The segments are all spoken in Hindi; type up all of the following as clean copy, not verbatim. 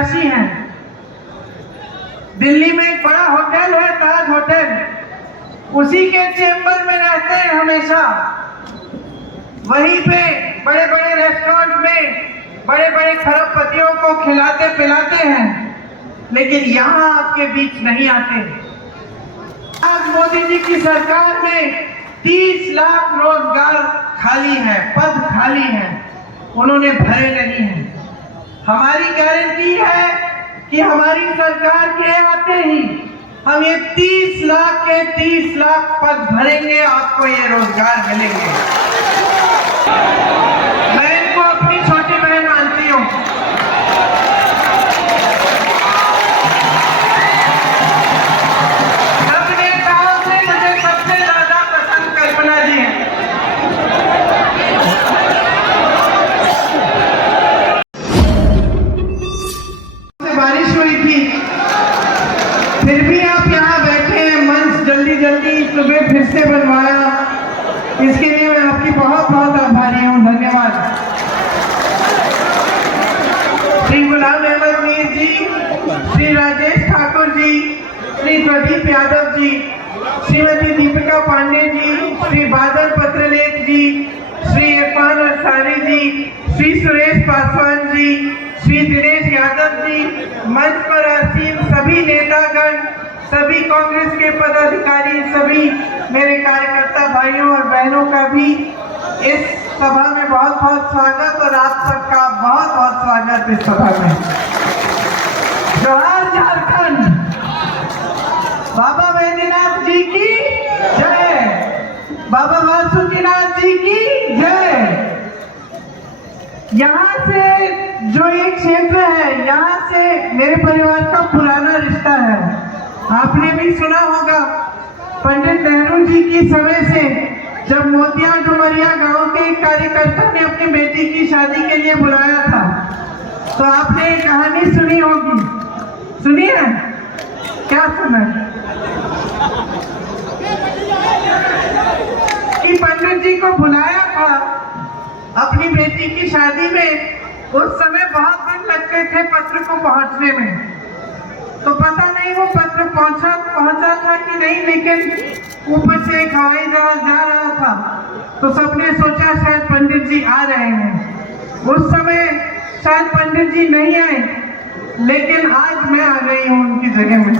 प्रत्याशी हैं। दिल्ली में एक बड़ा होटल है, ताज होटल, उसी के चेंबर में रहते हैं हमेशा। वहीं पे बड़े बड़े रेस्टोरेंट में बड़े बड़े खरबपतियों को खिलाते पिलाते हैं, लेकिन यहाँ आपके बीच नहीं आते। आज मोदी जी की सरकार में 30 लाख रोजगार खाली है, पद खाली है, उन्होंने भरे नहीं हैं। हमारी गारंटी है कि हमारी सरकार के आते ही हम ये 30 लाख के 30 लाख पद भरेंगे, आपको ये रोजगार मिलेंगे। मैं इनको अपनी छोटी बहन मानती हूँ। सब नेताओं से मुझे सबसे ज्यादा पसंद कल्पना जी है। बारिश हुई थी, फिर भी आप यहाँ बैठे हैं, मंच जल्दी जल्दी सुबह फिर से बनवाया, इसके लिए मैं आपकी बहुत बहुत आभारी हूँ। धन्यवाद। श्री गुलाम अहमद मीर जी, श्री राजेश ठाकुर जी, श्री प्रदीप यादव जी, श्रीमती दीपिका पांडे जी, श्री बादल पत्रलेख जी, श्री इरफान अंसारी जी, श्री सुरेश पासवान जी, श्री दिनेश यादव जी, मंच पर आसीन सभी नेतागण, सभी कांग्रेस के पदाधिकारी, सभी मेरे कार्यकर्ता भाइयों और बहनों का भी इस सभा में बहुत बहुत स्वागत, और आप सबका बहुत बहुत स्वागत इस सभा में। जोहार झारखंड, बाबा बैद्यनाथ जी की जय, बाबा वासुकीनाथ जी की जय। यहाँ से जो ये क्षेत्र है, यहाँ से मेरे परिवार का पुराना रिश्ता है। आपने भी सुना होगा, पंडित नेहरू जी की समय से जब मोतिया डुमरिया गांव के एक कार्यकर्ता ने अपनी बेटी की शादी के लिए बुलाया था, तो आपने एक कहानी सुनी होगी। सुनी है? क्या सुना? कि पंडित जी को बुलाया था अपनी बेटी की शादी में। उस समय बहुत दिन लगते थे पत्र को पहुंचने में, तो पता नहीं वो पत्र पहुंचा था कि नहीं, लेकिन ऊपर से एक हवाई जहाज जा रहा था, तो सबने सोचा शायद पंडित जी आ रहे हैं। उस समय शायद पंडित जी नहीं आए, लेकिन आज मैं आ गई हूँ उनकी जगह में,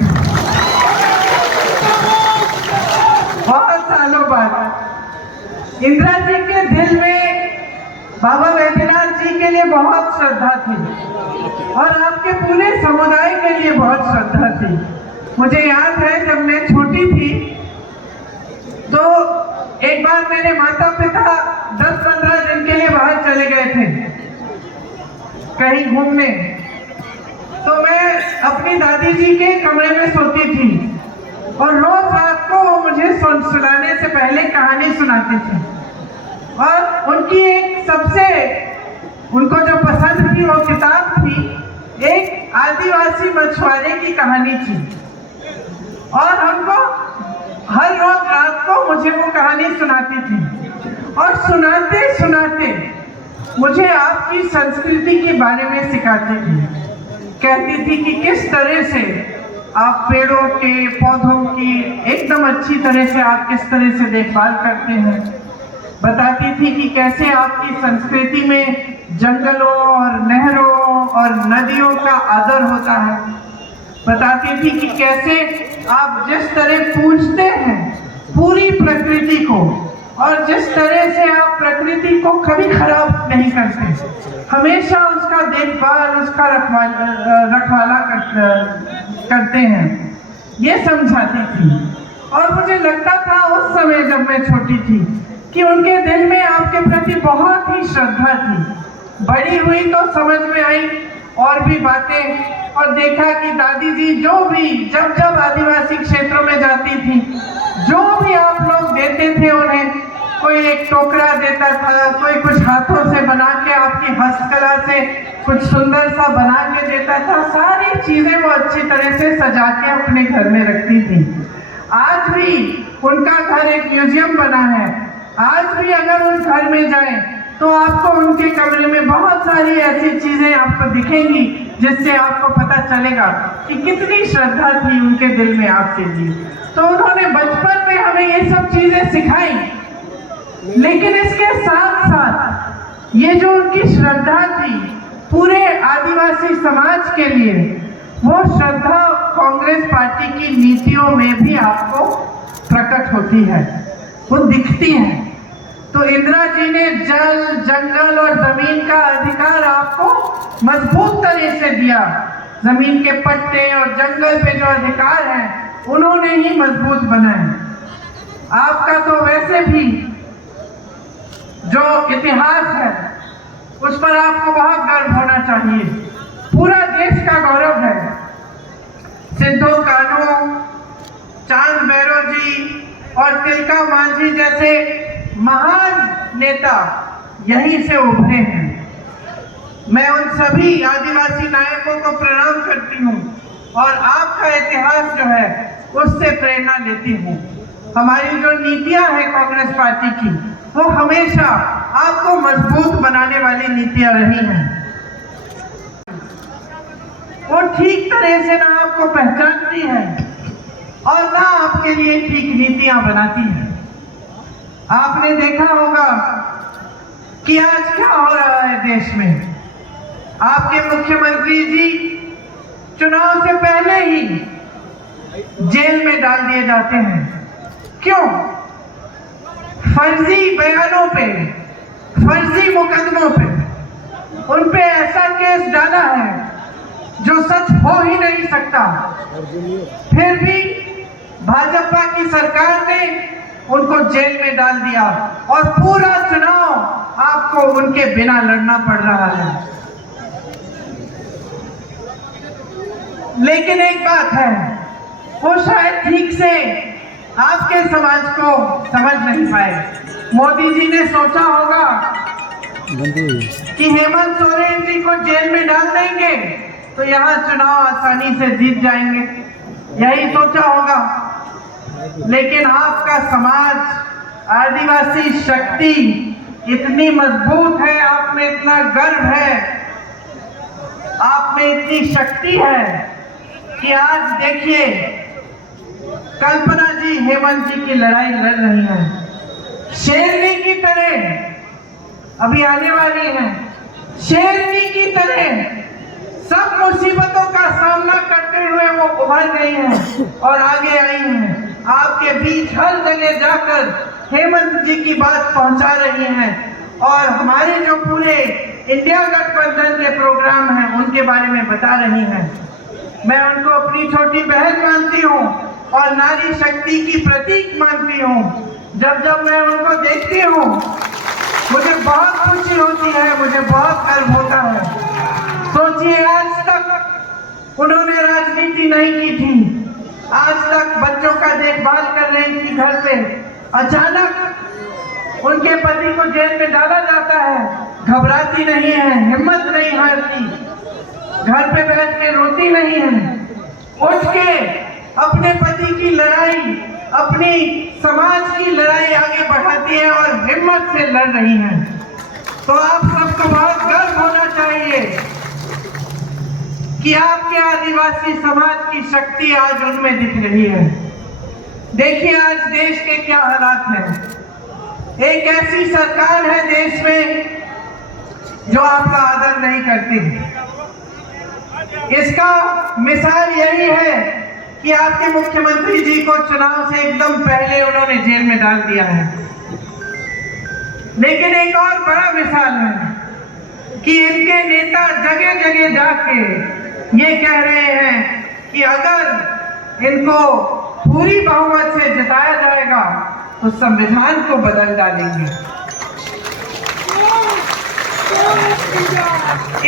बहुत सालों बाद। इंदिरा जी के दिल में बाबा बैद्यनाथ जी के लिए बहुत श्रद्धा थी, और आपके पूरे समुदाय के लिए बहुत श्रद्धा थी। मुझे याद है जब मैं छोटी थी, तो एक बार मेरे माता पिता 10-15 दिन के लिए बाहर चले गए थे कहीं घूमने, तो मैं अपनी दादी जी के कमरे में सोती थी, और रोज रात को वो मुझे सुलाने से पहले कहानी सुनाती थी। और उनकी एक सबसे उनको जो पसंद थी वो किताब थी, एक आदिवासी मछुआरे की कहानी थी, और हमको हर रोज रात को मुझे वो कहानी सुनाती थी। और सुनाते सुनाते मुझे आपकी संस्कृति के बारे में सिखाती थी। कहती थी कि किस तरह से आप पेड़ों के पौधों की एकदम अच्छी तरह से आप किस तरह से देखभाल करते हैं। बताती थी कि कैसे आपकी संस्कृति में जंगलों और नहरों और नदियों का आदर होता है। बताती थी कि कैसे आप जिस तरह पूजते हैं पूरी प्रकृति को, और जिस तरह से आप प्रकृति को कभी खराब नहीं करते, हमेशा उसका देखभाल, उसका रखवाला करते हैं, ये समझाती थी। और मुझे लगता था उस समय जब मैं छोटी थी कि उनके दिल में आपके प्रति बहुत ही श्रद्धा थी। बड़ी हुई तो समझ में आई और भी बातें, और देखा कि दादी जी जो भी जब आदिवासी क्षेत्रों में जाती थी, जो भी आप लोग देते थे उन्हें, कोई एक टोकरा देता था, कोई कुछ हाथों से बना के आपकी हस्तकला से कुछ सुंदर सा बना के देता था, सारी चीजें वो अच्छी तरह से सजा के अपने घर में रखती थी। आज भी उनका घर एक म्यूजियम बना है। आज भी अगर उस घर में जाएं तो आपको उनके कमरे में बहुत सारी ऐसी चीजें आपको दिखेंगी जिससे आपको पता चलेगा कि कितनी श्रद्धा थी उनके दिल में आपके लिए। तो उन्होंने बचपन में हमें ये सब चीजें सिखाई, लेकिन इसके साथ साथ ये जो उनकी श्रद्धा थी पूरे आदिवासी समाज के लिए, वो श्रद्धा कांग्रेस पार्टी की नीतियों में भी आपको प्रकट होती है, वो दिखती है। तो इंदिरा जी ने जल, जंगल और जमीन का अधिकार आपको मजबूत तरह से दिया। जमीन के पट्टे और जंगल पे जो अधिकार हैं उन्होंने ही मजबूत बनाए। आपका तो वैसे भी जो इतिहास है उस पर आपको बहुत गर्व होना चाहिए, पूरा देश का गौरव है। सिद्धू कान्हू, चांद भैरव जी और तिलका मांझी जैसे महान नेता यहीं से उभरे हैं। मैं उन सभी आदिवासी नायकों को प्रणाम करती हूँ और आपका इतिहास जो है उससे प्रेरणा लेती हूँ। हमारी जो नीतियां हैं कांग्रेस पार्टी की, वो हमेशा आपको मजबूत बनाने वाली नीतियां रही हैं। वो ठीक तरह से ना आपको पहचानती है और ना आपके लिए ठीक नीतियां बनाती है। आपने देखा होगा कि आज क्या हो रहा है देश में। आपके मुख्यमंत्री जी चुनाव से पहले ही जेल में डाल दिए जाते हैं। क्यों? फर्जी बयानों पे, फर्जी मुकदमों पे उन पे ऐसा केस डाला है जो सच हो ही नहीं सकता। फिर भी भाजपा की सरकार ने उनको जेल में डाल दिया और पूरा चुनाव आपको उनके बिना लड़ना पड़ रहा है। लेकिन एक बात है, वो शायद ठीक से आपके समाज को समझ नहीं पाए। मोदी जी ने सोचा होगा कि हेमंत सोरेन जी को जेल में डाल देंगे तो यहाँ चुनाव आसानी से जीत जाएंगे, यही सोचा होगा। लेकिन आपका समाज, आदिवासी शक्ति इतनी मजबूत है, आप में इतना गर्व है, आप में इतनी शक्ति है कि आज देखिए कल्पना जी हेमंत जी की लड़ाई लड़ रही हैं। शेरनी की तरह अभी आने वाली हैं, शेरनी की तरह सब मुसीबतों का सामना करते हुए वो उभर गई हैं और आगे आई हैं। आपके बीच हर जगह जाकर हेमंत जी की बात पहुंचा रही हैं और हमारे जो पूरे इंडिया गठबंधन के प्रोग्राम हैं उनके बारे में बता रही हैं। मैं उनको अपनी छोटी बहन मानती हूँ और नारी शक्ति की प्रतीक मानती हूँ। जब जब मैं उनको देखती हूँ मुझे बहुत खुशी होती है, मुझे बहुत गर्व होता है। सोचिए, आज तक उन्होंने राजनीति नहीं की थी, आज तक बच्चों का देखभाल कर रही थी घर पे, अचानक उनके पति को जेल में डाला जाता है, घबराती नहीं है, हिम्मत नहीं हारती, घर पे बैठ के रोती नहीं है, उठ के अपने पति की लड़ाई, अपनी समाज की लड़ाई आगे बढ़ाती है और हिम्मत से लड़ रही हैं। तो आप सबको बहुत गर्व होना चाहिए कि आपके आदिवासी समाज की शक्ति आज उनमें दिख रही है। देखिए आज देश के क्या हालात हैं। एक ऐसी सरकार है देश में जो आपका आदर नहीं करती। इसका मिसाल यही है कि आपके मुख्यमंत्री जी को चुनाव से एकदम पहले उन्होंने जेल में डाल दिया है। लेकिन एक और बड़ा मिसाल है कि इनके नेता जगह जगह जाके ये कह रहे हैं कि अगर इनको पूरी बहुमत से जिताया जाएगा तो संविधान को बदल डालेंगे।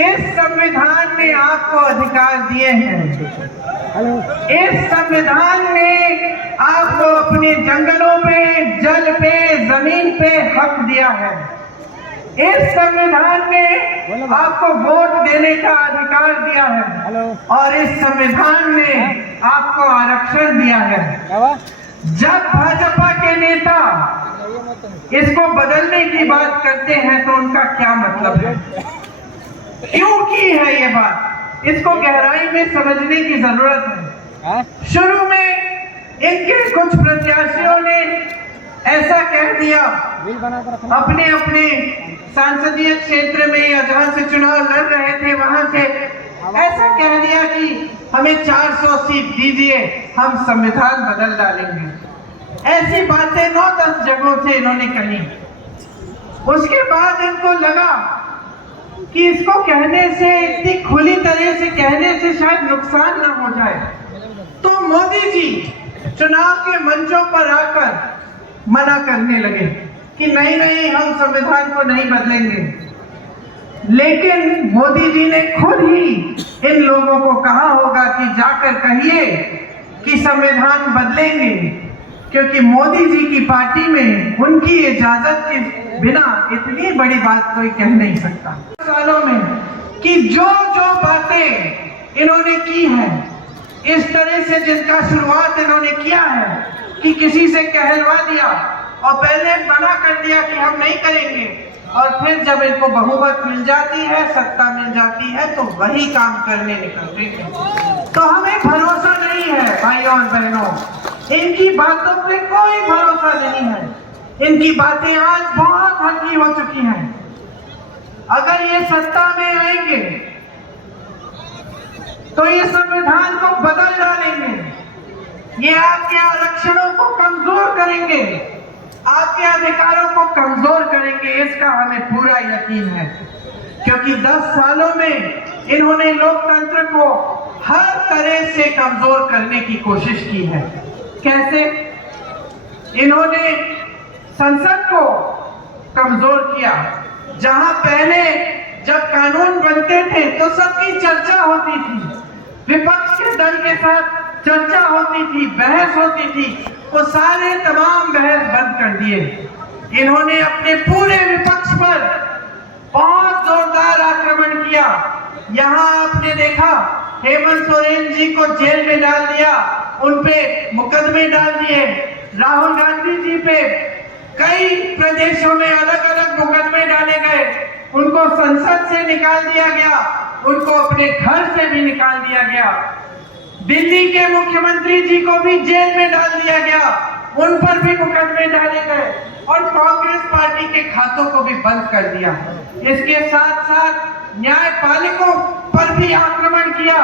इस संविधान ने आपको अधिकार दिए हैं, इस संविधान ने आपको अपने जंगलों पे, जल पे, जमीन पे हक दिया है। इस संविधान ने आपको वोट देने का अधिकार दिया है और इस संविधान ने आपको आरक्षण दिया है। जब भाजपा के नेता इसको बदलने की बात करते हैं तो उनका क्या मतलब है, क्यों की है ये बात, इसको गहराई में समझने की जरूरत है। शुरू में इनके कुछ प्रत्याशियों ने ऐसा कह दिया अपने अपने संसदीय क्षेत्र में या जहां से चुनाव लड़ रहे थे वहां से ऐसा कह दिया कि हमें 400 सीट दीजिए, हम संविधान बदल डालेंगे। ऐसी बातें 9-10 जगहों से इन्होंने कही। उसके बाद इनको लगा कि इसको कहने से, इतनी खुली तरह से कहने से शायद नुकसान ना हो जाए, तो मोदी जी चुनाव के मंचों पर आकर मना करने लगे कि नहीं नहीं, हम संविधान को नहीं बदलेंगे। लेकिन मोदी जी ने खुद ही इन लोगों को कहा होगा कि जाकर कहिए कि संविधान बदलेंगे, क्योंकि मोदी जी की पार्टी में उनकी इजाजत के बिना इतनी बड़ी बात कोई कह नहीं सकता। सालों में कि जो जो बातें इन्होंने की है, इस तरह से जिनका शुरुआत इन्होंने किया है कि किसी से कहलवा दिया और पहले मना कर दिया कि हम नहीं करेंगे, और फिर जब इनको बहुमत मिल जाती है, सत्ता मिल जाती है, तो वही काम करने निकलते हैं। तो हमें भरोसा नहीं है भाइयों और बहनों, इनकी बातों पे कोई भरोसा नहीं है। इनकी बातें आज बहुत हल्की हो चुकी हैं। अगर ये सत्ता में आएंगे तो ये संविधान को बदल डालेंगे, ये आपके आरक्षणों को कमजोर करेंगे, आपके अधिकारों को कमजोर करेंगे, इसका हमें पूरा यकीन है। क्योंकि 10 सालों में इन्होंने लोकतंत्र को हर तरह से कमजोर करने की कोशिश की है। कैसे? इन्होंने संसद को कमजोर किया। जहां पहले जब कानून बनते थे तो सबकी चर्चा होती थी, विपक्ष के दल के साथ चर्चा होती थी, बहस होती थी, वो सारे तमाम बहस बंद कर दिए। इन्होंने अपने पूरे विपक्ष पर बहुत जोरदार आक्रमण किया। यहाँ आपने देखा हेमंत सोरेन जी को जेल में डाल दिया, उनपे मुकदमे डाल दिए। राहुल गांधी जी पे कई प्रदेशों में अलग अलग मुकदमे डाले गए, उनको संसद से निकाल दिया गया, उनको अपने घर से भी निकाल दिया गया। दिल्ली के मुख्यमंत्री जी को भी जेल में डाल दिया गया, उन पर भी मुकदमे डाले गए, और कांग्रेस पार्टी के खातों को भी बंद कर दिया। इसके साथ साथ न्यायपालिकों पर भी आक्रमण किया,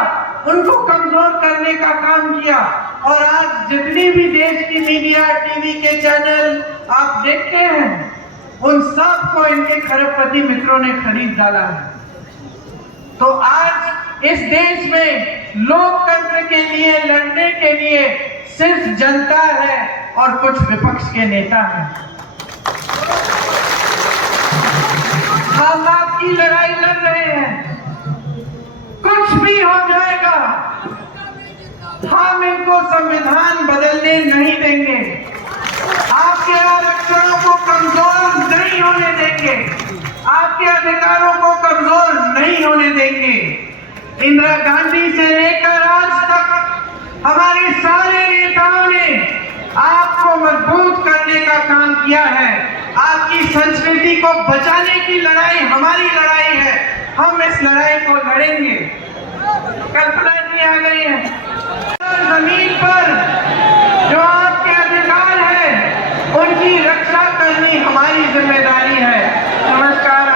उनको कमजोर करने का काम किया। और आज जितनी भी देश की मीडिया, टीवी के चैनल आप देखते हैं, उन सब को इनके खरबपति मित्रों ने खरीद डाला है। तो आज इस देश में लोकतंत्र के लिए लड़ने के लिए सिर्फ जनता है और कुछ विपक्ष के नेता हैं। हम आपकी लड़ाई लड़ रहे हैं, कुछ भी हो जाएगा, हम इनको संविधान बदलने नहीं देंगे, आपके आरक्षणों को कमजोर नहीं होने देंगे, आपके अधिकारों को कमजोर नहीं होने देंगे। इंदिरा गांधी से लेकर आज तक हमारे सारे नेताओं ने आपको मजबूत करने का काम किया है। आपकी संस्कृति को बचाने की लड़ाई हमारी लड़ाई है, हम इस लड़ाई को लड़ेंगे। कल्पना जी आ गई है। जमीन पर जो आपके अधिकार है उनकी रक्षा करनी हमारी जिम्मेदारी है। नमस्कार।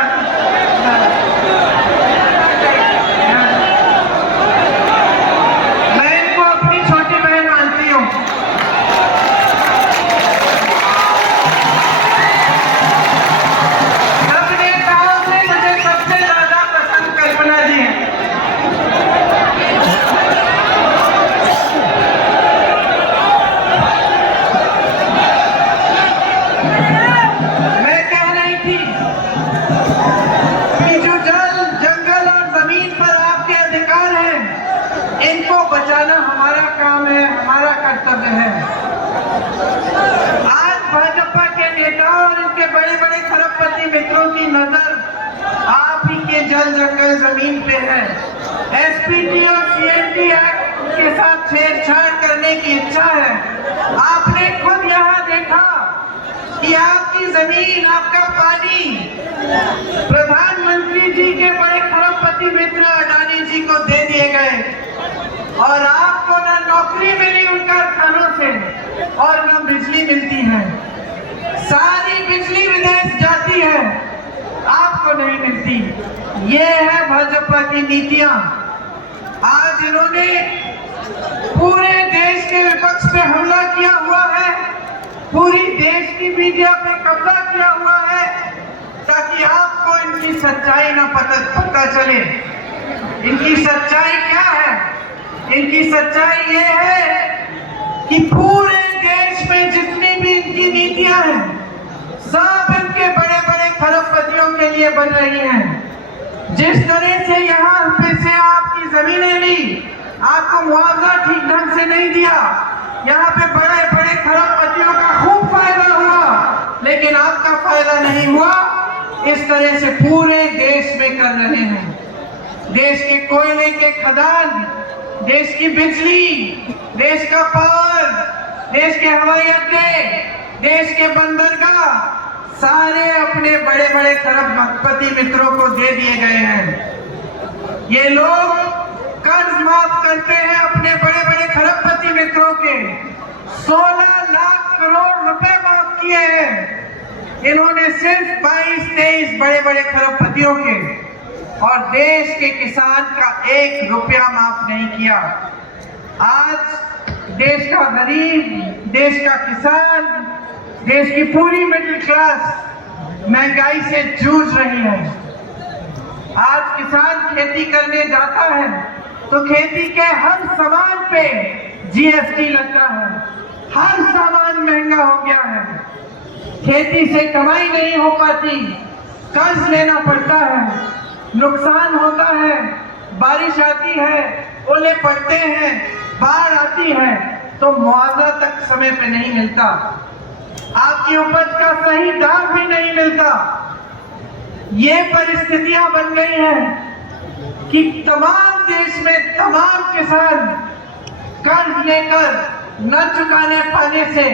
मित्रों की नजर आप ही के जल जंगल जमीन पे है। एसपीटी और सीएनटी एक्ट के साथ छेड़छाड़ करने की इच्छा है। आपने खुद यहाँ देखा कि आपकी जमीन, आपका पानी प्रधानमंत्री जी के बड़े खरबपति मित्र अडानी जी को दे दिए गए और आपको ना नौकरी मिली उन कारखानों से और ना बिजली मिलती है। सारी बिजली विदेश जाती है, आपको नहीं मिलती। ये है भाजपा की नीतियां। आज इन्होंने पूरे देश के विपक्ष पे हमला किया हुआ है, पूरी देश की मीडिया पे कब्जा किया हुआ है, ताकि आपको इनकी सच्चाई ना पता चले। इनकी सच्चाई क्या है? इनकी सच्चाई ये है कि पूरे देश में जितनी भी इनकी नीतियां हैं, सब इनके बड़े बड़े खरबपतियों के लिए बन रही हैं। जिस तरह से यहाँ पे से आपकी जमीनें ली, आपको मुआवजा ठीक ढंग से नहीं दिया, यहाँ पे बड़े बड़े खरबपतियों का खूब फायदा हुआ, लेकिन आपका फायदा नहीं हुआ। इस तरह से पूरे देश में कर रहे हैं। देश के कोयले के खदान, देश की बिजली, देश का पावर, देश के हवाई अड्डे, देश के बंदरगाह, सारे अपने बड़े बड़े खरबपति मित्रों को दे दिए गए हैं। ये लोग कर्ज माफ करते हैं अपने बड़े बड़े खरबपति मित्रों के। 16 लाख करोड़ रुपए माफ किए हैं इन्होंने सिर्फ 22-23 बड़े बड़े खरबपतियों के, और देश के किसान का 1 रुपया माफ नहीं किया। आज देश का गरीब, देश का किसान, देश की पूरी मिडिल क्लास महंगाई से जूझ रही है। आज किसान खेती करने जाता है तो खेती के हर सामान पे जीएसटी लगता है, हर सामान महंगा हो गया है। खेती से कमाई नहीं हो पाती, कर्ज लेना पड़ता है, नुकसान होता है, बारिश आती है, ओले पड़ते हैं, बाढ़ आती है तो मुआवजा तक समय पे नहीं मिलता, आपकी उपज का सही दाम भी नहीं मिलता। ये परिस्थितियां बन गई हैं कि तमाम देश में तमाम किसान कर्ज लेकर न चुकाने पाने से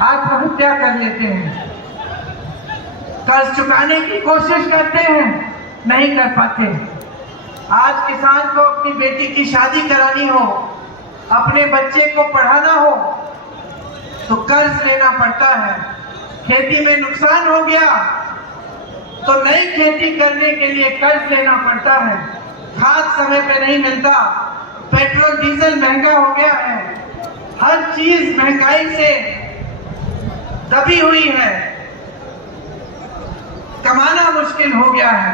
आत्महत्या कर लेते हैं। कर्ज चुकाने की कोशिश करते हैं, नहीं कर पाते। आज किसान को अपनी बेटी की शादी करानी हो, अपने बच्चे को पढ़ाना हो तो कर्ज लेना पड़ता है। खेती में नुकसान हो गया तो नई खेती करने के लिए कर्ज लेना पड़ता है। खाद समय पे नहीं मिलता, पेट्रोल डीजल महंगा हो गया है, हर चीज महंगाई से दबी हुई है, कमाना मुश्किल हो गया है।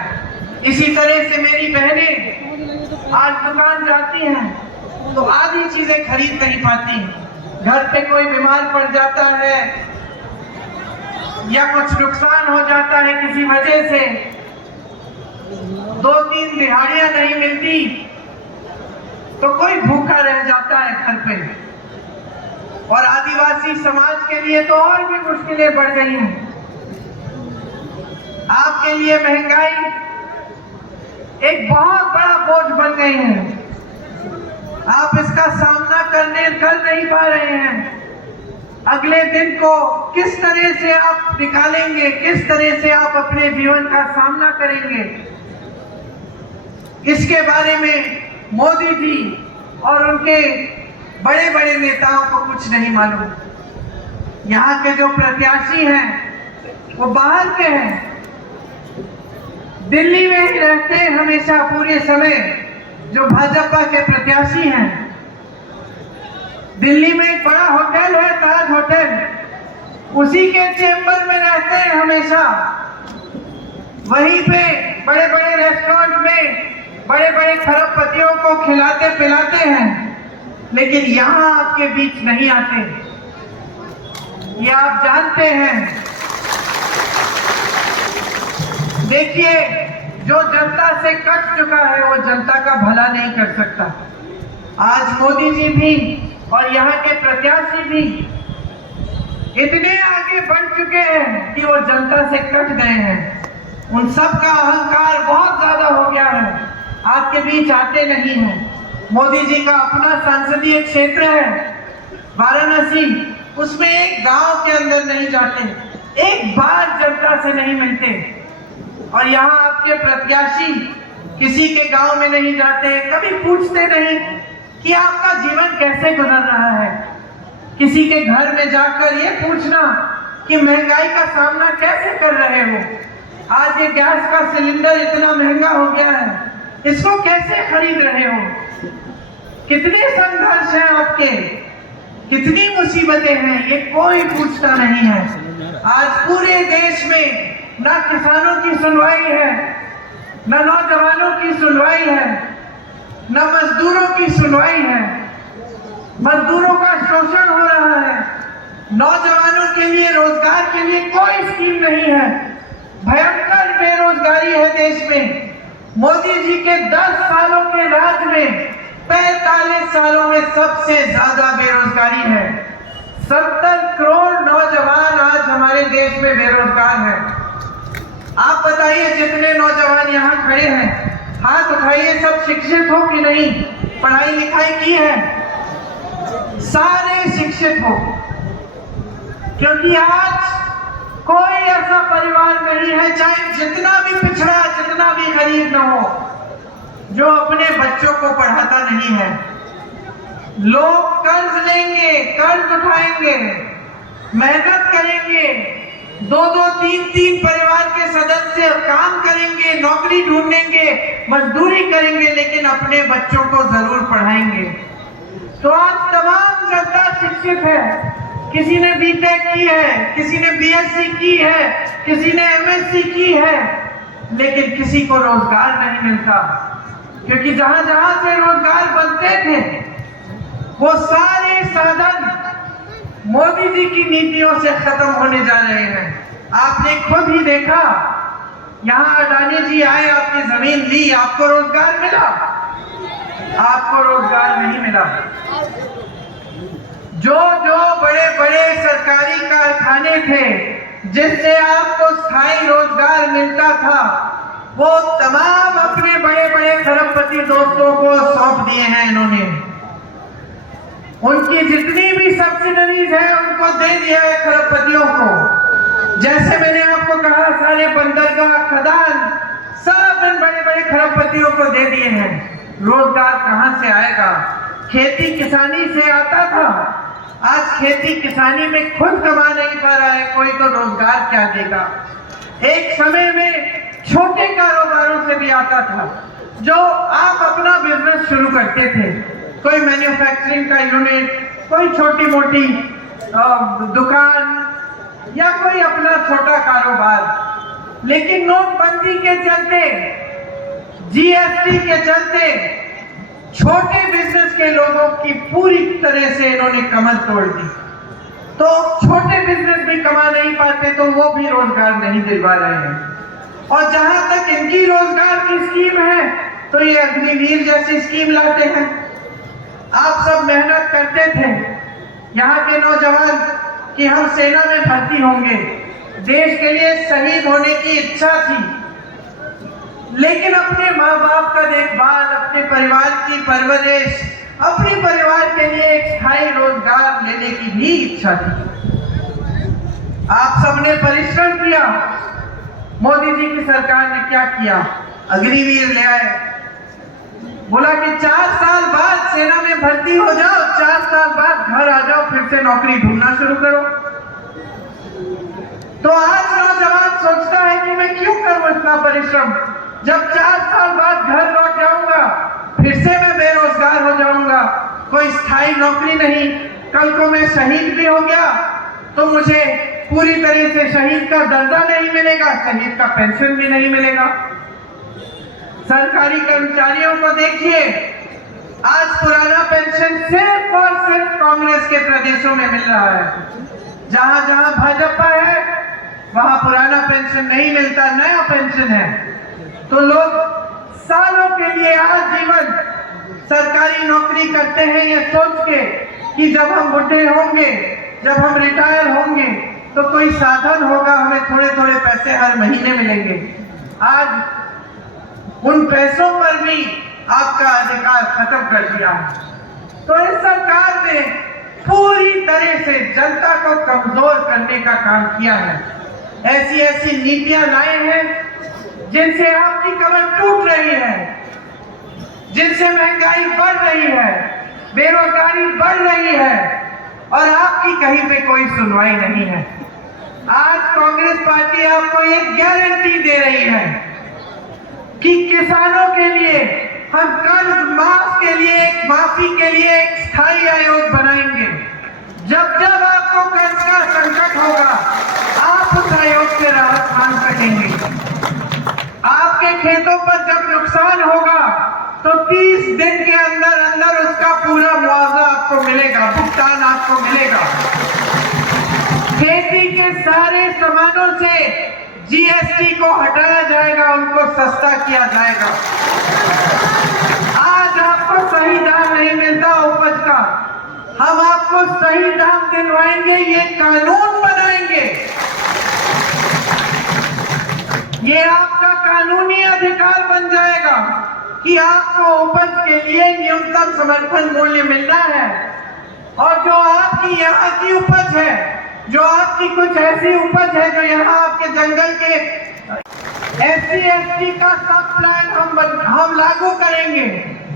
इसी तरह से मेरी बहनें आज दुकान जाती हैं तो आधी चीजें खरीद नहीं पाती। घर पे कोई बीमार पड़ जाता है या कुछ नुकसान हो जाता है किसी वजह से, 2-3 दिहाड़ियां नहीं मिलती तो कोई भूखा रह जाता है घर पे। और आदिवासी समाज के लिए तो और भी मुश्किलें बढ़ गई हैं। आपके लिए महंगाई एक बहुत बड़ा बोझ बन गई है, आप इसका सामना कर नहीं पा रहे हैं। अगले दिन को किस तरह से आप निकालेंगे, किस तरह से आप अपने जीवन का सामना करेंगे, इसके बारे में मोदी जी और उनके बड़े बड़े नेताओं को कुछ नहीं मालूम। यहाँ के जो प्रत्याशी हैं वो बाहर के हैं, दिल्ली में ही रहते हैं हमेशा पूरे समय। जो भाजपा के प्रत्याशी हैं, दिल्ली में एक बड़ा होटल है ताज होटल, उसी के चेंबर में रहते हैं हमेशा। वहीं पे बड़े बड़े रेस्टोरेंट में बड़े बड़े खरबपतियों को खिलाते पिलाते हैं, लेकिन यहाँ आपके बीच नहीं आते। ये आप जानते हैं। देखिए, जो जनता से कट चुका है वो जनता का भला नहीं कर सकता। आज मोदी जी भी और यहाँ के प्रत्याशी भी इतने आगे बढ़ चुके हैं कि वो जनता से कट गए हैं। उन सब का अहंकार बहुत ज्यादा हो गया है, आपके बीच आते नहीं हैं। मोदी जी का अपना संसदीय क्षेत्र है वाराणसी, उसमें एक गांव के अंदर नहीं जाते। एक बार जनता से नहीं मिलते। और यहाँ आपके प्रत्याशी किसी के गांव में नहीं जाते, कभी पूछते नहीं कि आपका जीवन कैसे गुजर रहा है। किसी के घर में जाकर ये पूछना कि महंगाई का सामना कैसे कर रहे हो, आज ये गैस का सिलेंडर इतना महंगा हो गया है, इसको कैसे खरीद रहे हो, कितने संघर्ष हैं आपके, कितनी मुसीबतें हैं, ये कोई पूछता नहीं है। आज पूरे देश में ना किसानों की सुनवाई है, ना नौजवानों की सुनवाई है, ना मजदूरों की सुनवाई है। मजदूरों का शोषण हो रहा है, नौजवानों के लिए रोजगार के लिए कोई स्कीम नहीं है, भयंकर बेरोजगारी है देश में। मोदी जी के 10 सालों के राज में 45 सालों में सबसे ज्यादा बेरोजगारी है। 70 करोड़ नौजवान आज हमारे देश में बेरोजगार हैं। आप बताइए, जितने नौजवान यहाँ खड़े हैं, हाथ उठाइए, सब शिक्षित हो कि नहीं, पढ़ाई लिखाई की है? सारे शिक्षित हो, क्योंकि आज कोई ऐसा परिवार नहीं है, चाहे जितना भी पिछड़ा, जितना भी गरीब न हो, जो अपने बच्चों को पढ़ाता नहीं है। लोग कर्ज लेंगे, कर्ज उठाएंगे, मेहनत करेंगे, 2-2, 3-3 परिवार के सदस्य काम करेंगे, नौकरी ढूंढेंगे, मजदूरी करेंगे, लेकिन अपने बच्चों को जरूर पढ़ाएंगे। तो आज तमाम जनता शिक्षित है, किसी ने बीटेक की है, किसी ने बीएससी की है, किसी ने एमएससी की है, लेकिन किसी को रोजगार नहीं मिलता, क्योंकि जहां जहां से रोजगार बनते थे वो सारे साधन मोदी जी की नीतियों से खत्म होने जा रहे हैं। आपने खुद ही देखा, यहाँ अडानी जी आए, आपकी जमीन ली, आपको रोजगार मिला? आपको रोजगार नहीं मिला। जो जो बड़े बड़े सरकारी कारखाने थे जिससे आपको स्थायी रोजगार मिलता था, वो तमाम अपने बड़े बड़े खरबपति दोस्तों को सौंप दिए हैं इन्होंने। उनकी जितनी भी सब्सिडीज है उनको दे दिया है खरबपतियों को। जैसे मैंने आपको कहा, सारे बंदरगाह, खदान सब इन बड़े बड़े खरबपतियों को दे दिए हैं। रोजगार कहां से आएगा? खेती किसानी से आता था, आज खेती किसानी में खुद कमा नहीं पा रहा है कोई, तो रोजगार क्या देगा? एक समय में छोटे कारोबारों से भी आता था, जो आप अपना बिजनेस शुरू करते थे, कोई मैन्युफैक्चरिंग का यूनिट, कोई छोटी मोटी दुकान या कोई अपना छोटा कारोबार। लेकिन नोटबंदी के चलते, जीएसटी के चलते छोटे बिजनेस के लोगों की पूरी तरह से इन्होंने कमर तोड़ दी। तो छोटे बिजनेस भी कमा नहीं पाते, तो वो भी रोजगार नहीं दिलवा रहे हैं। और जहां तक इनकी रोजगार की स्कीम है, तो ये अग्निवीर जैसी स्कीम लाते हैं। आप सब मेहनत करते थे, यहाँ के नौजवान, कि हम सेना में भर्ती होंगे, देश के लिए शहीद होने की इच्छा थी, लेकिन अपने माँ बाप का देखभाल, अपने परिवार की परवरिश, अपने परिवार के लिए एक स्थायी रोजगार लेने की भी इच्छा थी। आप सबने परिश्रम किया। मोदी जी की सरकार ने क्या किया? अग्निवीर ले आए, बोला कि 4 साल बाद सेना में भर्ती हो जाओ, 4 साल बाद घर आ जाओ, फिर से नौकरी ढूंढना शुरू करो। तो आज नौजवान सोचता है कि मैं क्यों करूं इतना परिश्रम, जब 4 साल बाद घर लौट जाऊंगा फिर से मैं बेरोजगार हो जाऊंगा, कोई स्थायी नौकरी नहीं, कल को मैं शहीद भी हो गया तो मुझे पूरी तरह से शहीद का दर्जा नहीं मिलेगा, शहीद का पेंशन भी नहीं मिलेगा। सरकारी कर्मचारियों को देखिए, आज पुराना पेंशन सिर्फ और सिर्फ कांग्रेस के प्रदेशों में मिल रहा है। जहां जहां भाजपा है वहां पुराना पेंशन नहीं मिलता, नया पेंशन है। तो लोग सालों के लिए आजीवन सरकारी नौकरी करते हैं ये सोच के कि जब हम बुढ़े होंगे, जब हम रिटायर होंगे तो कोई साधन होगा, हमें थोड़े थोड़े पैसे हर महीने मिलेंगे। आज उन पैसों पर भी आपका अधिकार खत्म कर दिया है। तो इस सरकार ने पूरी तरह से जनता को कमजोर करने का काम किया है। ऐसी ऐसी नीतियां लाए हैं जिनसे आपकी कमर टूट रही है, जिनसे महंगाई बढ़ रही है, बेरोजगारी बढ़ रही है और आपकी कहीं पे कोई सुनवाई नहीं है। आज कांग्रेस पार्टी आपको एक गारंटी दे रही है कि किसानों के लिए हम कर्ज माफी के लिए एक स्थायी आयोग बनाएंगे। जब जब आपको कर्ज का संकट होगा, आप उस आयोग से राहत मांग सकेंगे। आपके खेतों पर जब नुकसान होगा तो 30 दिन के अंदर अंदर उसका पूरा मुआवजा आपको मिलेगा, भुगतान आपको मिलेगा। खेती के सारे सामानों से जीएसटी को हटाया जाएगा, उनको सस्ता किया जाएगा। आज आपको सही दाम नहीं मिलता उपज का, हम आपको सही दाम दिलवाएंगे, ये कानून बनाएंगे। ये आपका कानूनी अधिकार बन जाएगा कि आपको उपज के लिए न्यूनतम समर्थन मूल्य मिलना है। और जो आपकी यहाँ की उपज है, जो आपकी कुछ ऐसी उपज है जो यहाँ आपके जंगल के SC/ST का सब प्लान हम लागू करेंगे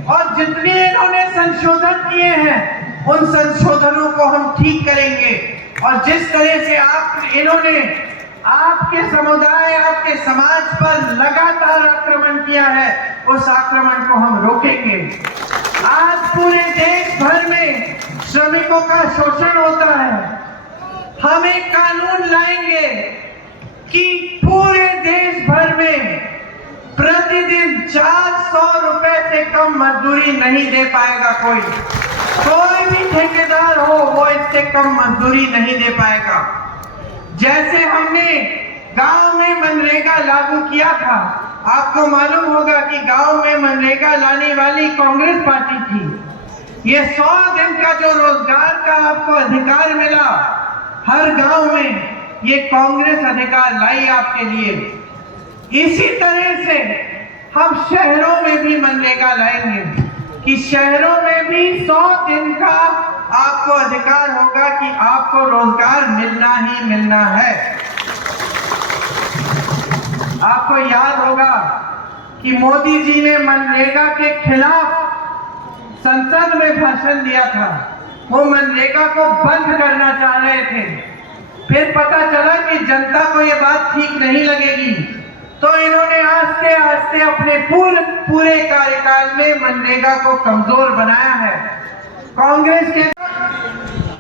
और जितने इन्होंने संशोधन किए हैं उन संशोधनों को हम ठीक करेंगे। और जिस तरह से इन्होंने आपके समुदाय, आपके समाज पर लगातार आक्रमण किया है, उस आक्रमण को हम रोकेंगे। आज पूरे देश भर में श्रमिकों का शोषण होता है। हम एक कानून लाएंगे कि पूरे देश भर में प्रतिदिन 400 रुपए से कम मजदूरी नहीं दे पाएगा कोई भी ठेकेदार हो, वो इससे कम मजदूरी नहीं दे पाएगा। जैसे हमने गांव में मनरेगा लागू किया था, आपको मालूम होगा कि गांव में मनरेगा लाने वाली कांग्रेस पार्टी थी। ये 100 दिन का जो रोजगार का आपको अधिकार मिला हर गांव में, ये कांग्रेस अधिकार लाई आपके लिए। इसी तरह से हम शहरों में भी मनरेगा लाएंगे कि शहरों में भी 100 दिन का आपको अधिकार होगा कि आपको रोजगार मिलना ही मिलना है। आपको याद होगा कि मोदी जी ने मनरेगा के खिलाफ संसद में भाषण दिया था। वो मनरेगा को बंद करना चाह रहे थे। फिर पता चला कि जनता को ये बात ठीक नहीं लगेगी, तो इन्होंने आस्ते आस्ते अपने पूरे कार्यकाल में मनरेगा को कमजोर बनाया है। कांग्रेस के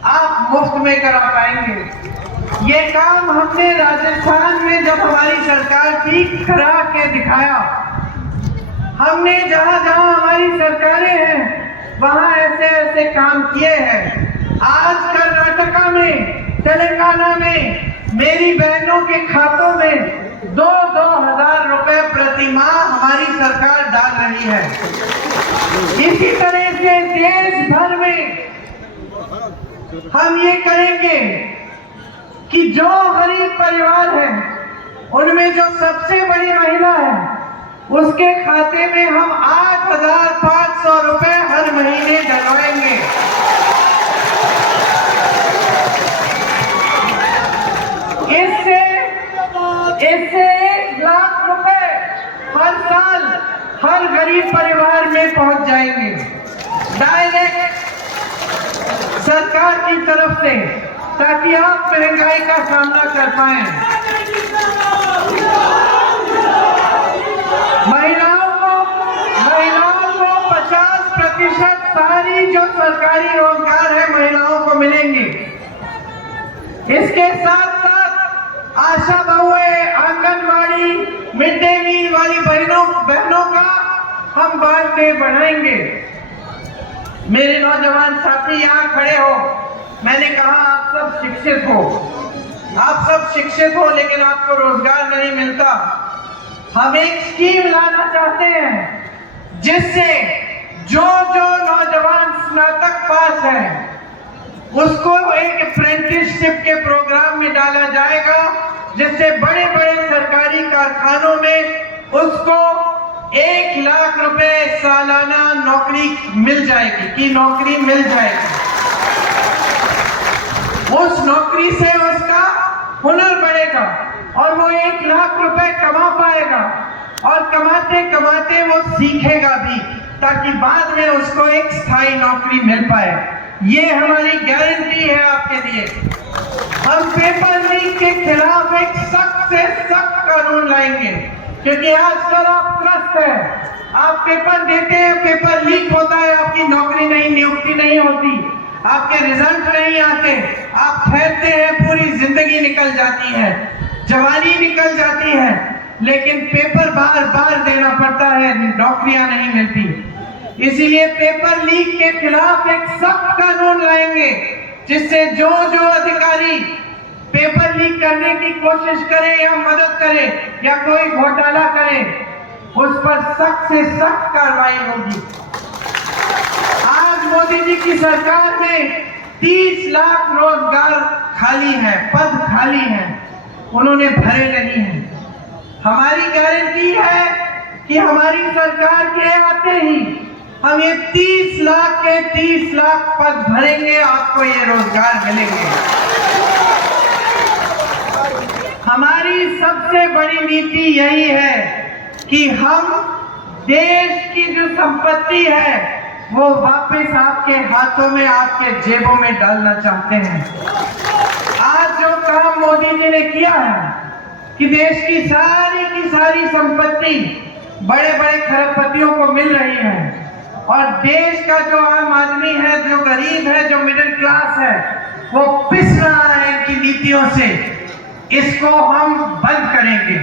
आप मुफ्त में करा पाएंगे। ये काम हमने राजस्थान में जब हमारी सरकार थी करा के दिखाया। हमने जहां जहां हमारी सरकारें हैं वहां ऐसे ऐसे काम किए हैं। आज कर्नाटका में, तेलंगाना में मेरी बहनों के खातों में 2-2 हजार रुपए प्रति माह हमारी सरकार डाल रही है। इसी तरह से देश भर में हम ये करेंगे कि जो गरीब परिवार है उनमें जो सबसे बड़ी महिला है उसके खाते में हम 8,500 रुपए हर महीने डलवाएंगे। इससे 1 लाख रुपए हर साल हर गरीब परिवार में पहुंच जाएंगे डायरेक्ट सरकार की तरफ से, ताकि आप महंगाई का सामना कर पाएं। महिलाओं को 50% सारी जो सरकारी रोजगार है महिलाओं को मिलेंगे। इसके साथ साथ आशा बहुएं, आंगनबाड़ी, मिड डे मील वाली बहनों का हम बातें बढ़ाएंगे। मेरे नौजवान साथी यहाँ खड़े हो, मैंने कहा आप सब शिक्षित हो लेकिन आपको रोजगार नहीं मिलता। हम एक स्कीम लाना चाहते हैं जिससे जो नौजवान स्नातक पास है उसको एक अप्रेंटिसशिप के प्रोग्राम में डाला जाएगा, जिससे बड़े बड़े सरकारी कारखानों में उसको 1 लाख रुपए सालाना नौकरी मिल जाएगी उस नौकरी से उसका हुनर बढ़ेगा, और वो 1 लाख रुपए कमा पाएगा और कमाते कमाते वो सीखेगा भी, ताकि बाद में उसको एक स्थायी नौकरी मिल पाए। ये हमारी गारंटी है आपके लिए। हम पेपर लीक के खिलाफ एक सख्त से सख्त कानून लाएंगे, क्योंकि आजकल आप त्रस्त हैं। आप पेपर देते हैं, पेपर लीक होता है, आपकी नौकरी नहीं, नियुक्ति नहीं होती, आपके रिजल्ट नहीं आते, आप ठहरते हैं, पूरी जिंदगी निकल जाती है, जवानी निकल जाती है, लेकिन पेपर बार बार देना पड़ता है, नौकरियां नहीं मिलती। इसीलिए पेपर लीक के खिलाफ एक सख्त कानून लाएंगे, जिससे जो अधिकारी पेपर लीक करने की कोशिश करे या मदद करे या कोई घोटाला करे, उस पर सख्त से सख्त कार्रवाई होगी। आज मोदी जी की सरकार में 30 लाख रोजगार खाली है, पद खाली हैं, उन्होंने भरे नहीं हैं। हमारी गारंटी है कि हमारी सरकार के आते ही हम ये 30 लाख के 30 लाख पद भरेंगे, आपको ये रोजगार मिलेंगे। हमारी सबसे बड़ी नीति यही है कि हम देश की जो संपत्ति है वो वापस आपके हाथों में, आपके जेबों में डालना चाहते हैं। आज जो काम मोदी जी ने किया है कि देश की सारी संपत्ति बड़े बड़े खरबपतियों को मिल रही है, और देश का जो आम आदमी है, जो गरीब है, जो मिडिल क्लास है, वो पिस रहा है इनकी नीतियों से। इसको हम बंद करेंगे।